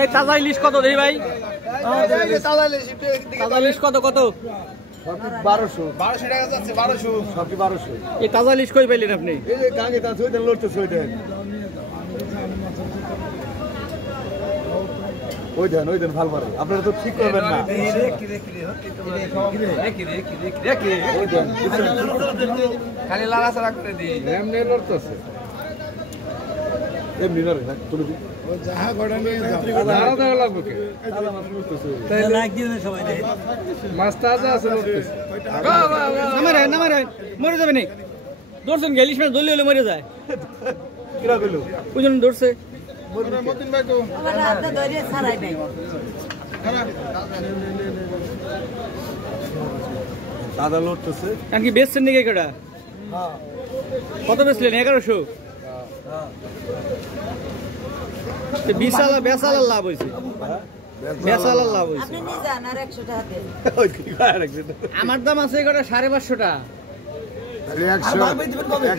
এই তাজা ইলিশ কত দেই ভাই? তাজা ইলিশ কত কত? 1200 টাকা যাচ্ছে। 1200 সবই 1200। এই তাজা ইলিশ কই পাইলেন আপনি? এই যে গাঙ্গে তা ছয়টা লড়তেছে ওই দেন ভাল পারে। আপনারা তো ঠিক করবেন না। খালি লাড়াচাড়া করে দিই। এমনি লড়তেছে। এমনি না রে তুমি যাহা গড়া নিয়ে যাও দাঁড়া লাগবে কে তাহলে লাগ দিও না সবাই দেয় মাছ তাজা আছে লড়তেছে নামারে মরে যাবে নি দর্শন গেলিশ মাছ দলি হলে মরে যায় কিরা গেল ওজন ধরছে মতিন ভাই তো আমার হাতে ধরে ছাড়াই নাই দাদা লড়তেছে কারণ কি বেচছেন নাকি কেডা? হ্যাঁ কত বেচলেন? 1100। বেসালা লাভ হয়েছে, বেসালা লাভ হয়েছে। আপনি নিয়ে যান আর 100 টাকা দেন। আমার দাম আছে এটা 550 টাকা।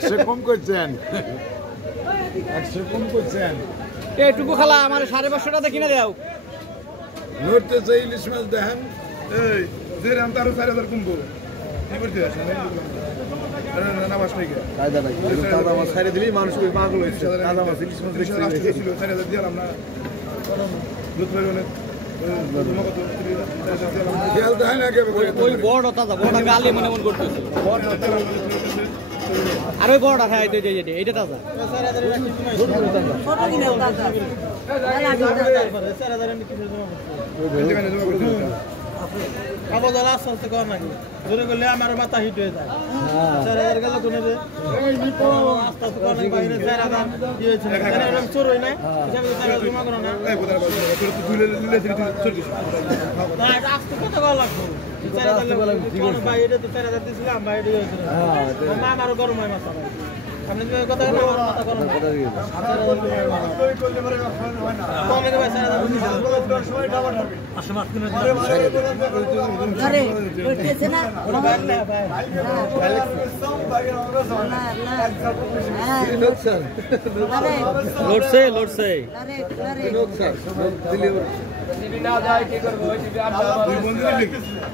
100 কম করছেন, 100 কম করছেন। এইটুকু খালা আমার 550 টাকা কিনে দাও। নোটে যে ইলিশ মাছ দেখেন এই যে রাম তার 4000 কমবো কি করতে আসেন না মাছ নাই কায়দা নাই দাদা মাছ ছাড়ে দিলি মানুষ কই পাগল হইছে দাদা মাছ ইলিশ মাছ দেখতে ছিল 4000 দিলাম না দুধ পাইলো না খেয়াল দেয় না কে ওই বড় দাদা বড় গালি মনে মন করতেছে আর ওই বড়টা খাই তো যে এইটা দাদা ছোট কিনে দাদা খাবো দাদা আস্তে কর নাকি জোরে করলে আমার মাথা হিট হয়ে যায় 4000 গেল কোনে রে আস্তে কর নাকি বাইরে 4000 দিয়ে হয়েছে আমি চোর হই না হিসাবে 4000 জমা করো না এই কথা বল তোর তো তুলে নিলে তুই চোর দিস না এটা আস্তে কত গলা লাগবে 4000 কোন ভাই এটা তো 4000 দিছিলাম ভাই এটা হয়েছে না আমার গরম হয় মাথা আপনি কথা না আমার মাথা গরম কথা দিয়ে কোন লাগে ভাই 4000 সময় ডাবল হবে আসমাত কিনে আরে কইতেছে না ভাই না ভাই লড়ছে লড়ছে টিভি না যায় কি করব ওই টিভি আমরা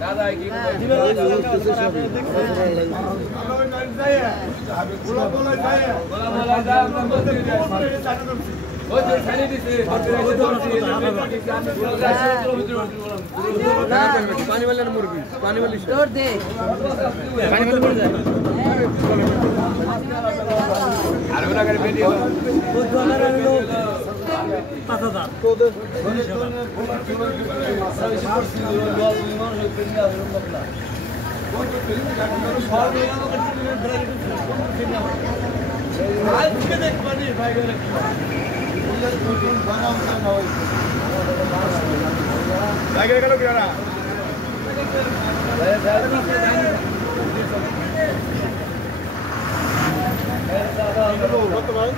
না যায় কি पानी वाले मुर्गी पानी वाली जोर दे पानी में पड़ जाए अरे बना कर बेटी बहुत डॉलर है लोग 5000 तो दे लगे गलो किरा कत भाई